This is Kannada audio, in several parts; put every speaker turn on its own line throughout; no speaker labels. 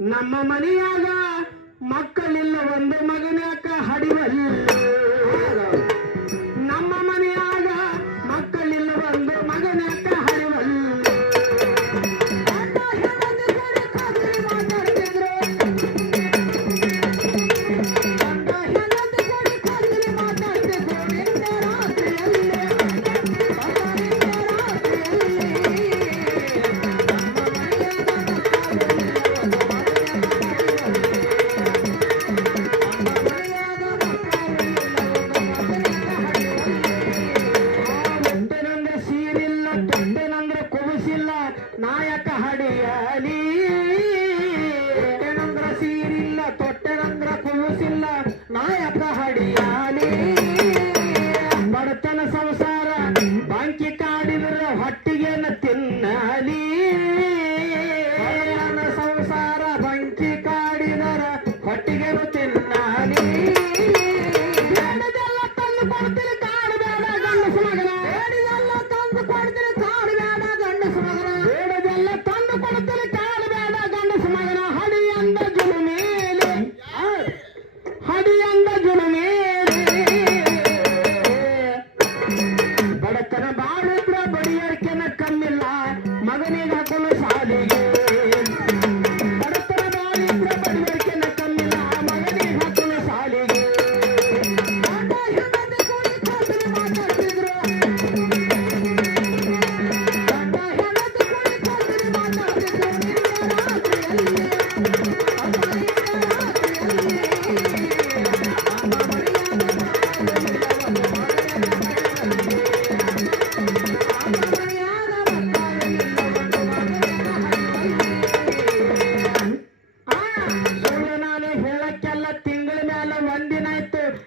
ನಮ್ಮ ಮನೆಯಾಗ ಮಕ್ಕಳಿಲ್ಲ ಒಂದು ಮಗನಾಕ ಹಡಿವಲ್ಲ. যাবে না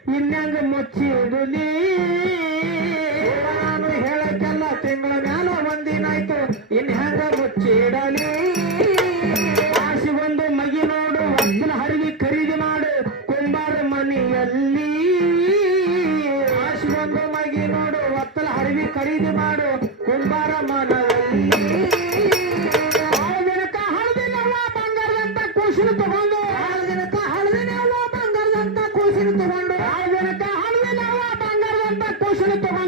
ಇನ್ನಂಗ ಮುಚ್ಚಿ ಇಡಲಿ ನಾನು ಹೇಳಕ್ಕೆಲ್ಲ ತಿಂಗಳ ಮ್ಯಾಲ ಒಂದಿನಾಯ್ತು ಇನ್ನಂಗ ಮುಚ್ಚಿ ಇಡಲಿ ಒಂದು ಮಗಿ ನೋಡು ಅಕ್ಕನ ಹರಿವಿ ಖರೀದಿ ಮಾಡು, ಕುಂಬಾರ ಮನೆಯಲ್ಲಿ. ಆಸಿಗೊಂದು ಮಗಿ ನೋಡು, ಒತ್ತಲ ಹರಿವಿ ಖರೀದಿ ಮಾಡು. পঁয়ষট্টি তখন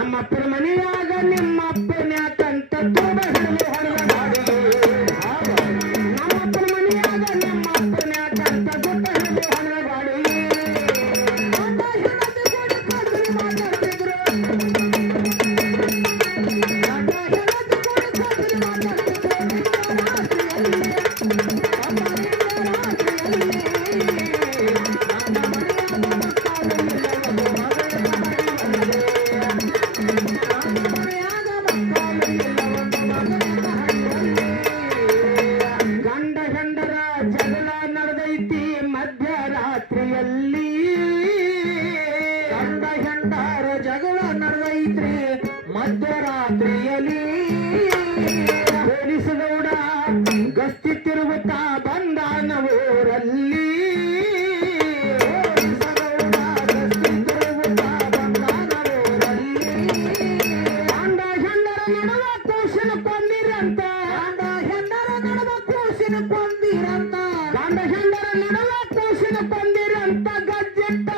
ನಮ್ಮಪ್ಪನ ಮನೆಯಾಗ ನಿಮ್ಮಪ್ಪನ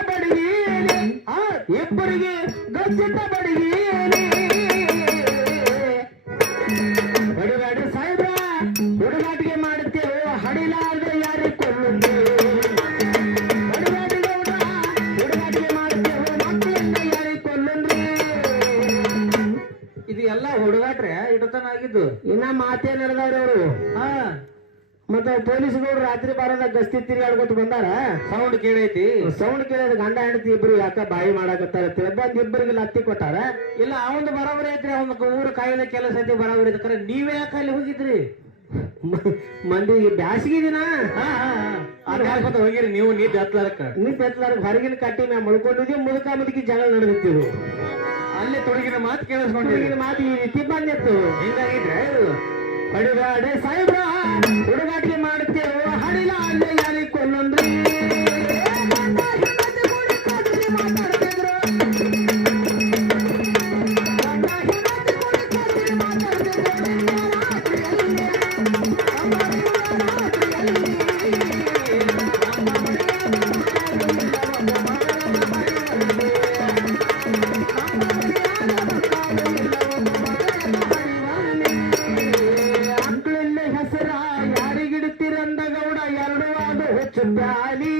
ಬಡಗೇನೆ ಆ ಇಬ್ಬರಿಗೆ ಗಜ್ಜೆಟ್ಟ ಬಡಗೇನೆ
ಆಗಿದ್ದು.
ಇನ್ನ ಮಾತೇ ನಡೆದವ್ರಿ ಅವರು?
ಹಾ.
ಮತ್ತೆ ಪೊಲೀಸ್ಗಳು ರಾತ್ರಿ ಬಾರದ ಗಸ್ತಿ ತಿರುಗಾಡ್ಕೊತ ಬಂದಾರ?
ಸೌಂಡ್ ಕೇಳೈತಿ.
ಸೌಂಡ್ ಕೇಳಿದ ಗಂಡ ಹೆಂಡತಿ ಇಬ್ರು ಯಾಕ ಬಾಯಿ ಮಾಡಾಕತ್ತಾರ ಬಂದ್ ಇಬ್ಬರಿಗೆ ಲತ್ತಿ ಕೊಟ್ಟಾರ.
ಇಲ್ಲ ಅವಂದು ಬರೋಬರಿ ಐತ್ರಿ ಅವ್ನ ಊರ ಕಾಯಿಲೆ ಕೆಲಸ ಐತಿ ಬರೋಬರಿ ಐತಿ. ನೀವೇ ಯಾಕೆ ಅಲ್ಲಿ ಹೋಗಿದ್ರಿ?
ಮಂದಿ ಮಂದಿಗೆ ಬ್ಯಾಸಿಗೆ ದಿನ.
ಹೋಗಿರಿ ನೀವು ನೀ ಹತ್ಲಾರಕ್ಕ
ನೀ ಬೆತ್ತಲಾರ ಹೊರಗಿನ ಕಟ್ಟಿ ನಾ ಮುಳ್ಕೊಂಡಿದ್ವಿ ಮುದುಕ ಮುದುಕಿ ಜಗಳ ನಡೆದಿತ್ತು
ಅಲ್ಲೇ ತೊಡಗಿನ ಮಾತು
ಕೇಳಿಸ್ಕೊಂಡಿದ್ದೀನಿ ಮಾತು ಈ ರೀತಿ ಬಂದಿತ್ತು
ಹಿಂಗಾಗಿದ್ರೆ ಇದು
ಸಾಯಿಬ್ರ ಸಾಹೇಬ್ರ ಹುಡುಗಾಟಿಗೆ ಮಾಡುತ್ತೇವೆ. ಹಡಿಲ ಅಲ್ಲೇ ಯಾರಿಗೆ ಕೊಲ್ಲೊಂದ್ರಿ ಬ್ಯಾಲಿ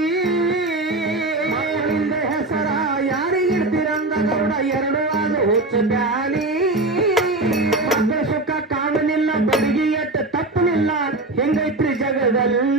ಮಕ್ಕಳಿಂದ ಹೆಸರ ಯಾರಿಗಿಡ್ತಿರಂದ ಗರುಡ ಎರಡು ಅದು ಹೆಚ್ಚು ಬ್ಯಾಲಿ ಸುಖ ಕಾಣಲಿಲ್ಲ ಬಡಿಗೆ ಎಟ್ಟ ತಪ್ಪಲಿಲ್ಲ ಹೆಂಗೈತ್ರಿ ಜಗದಲ್ಲಿ?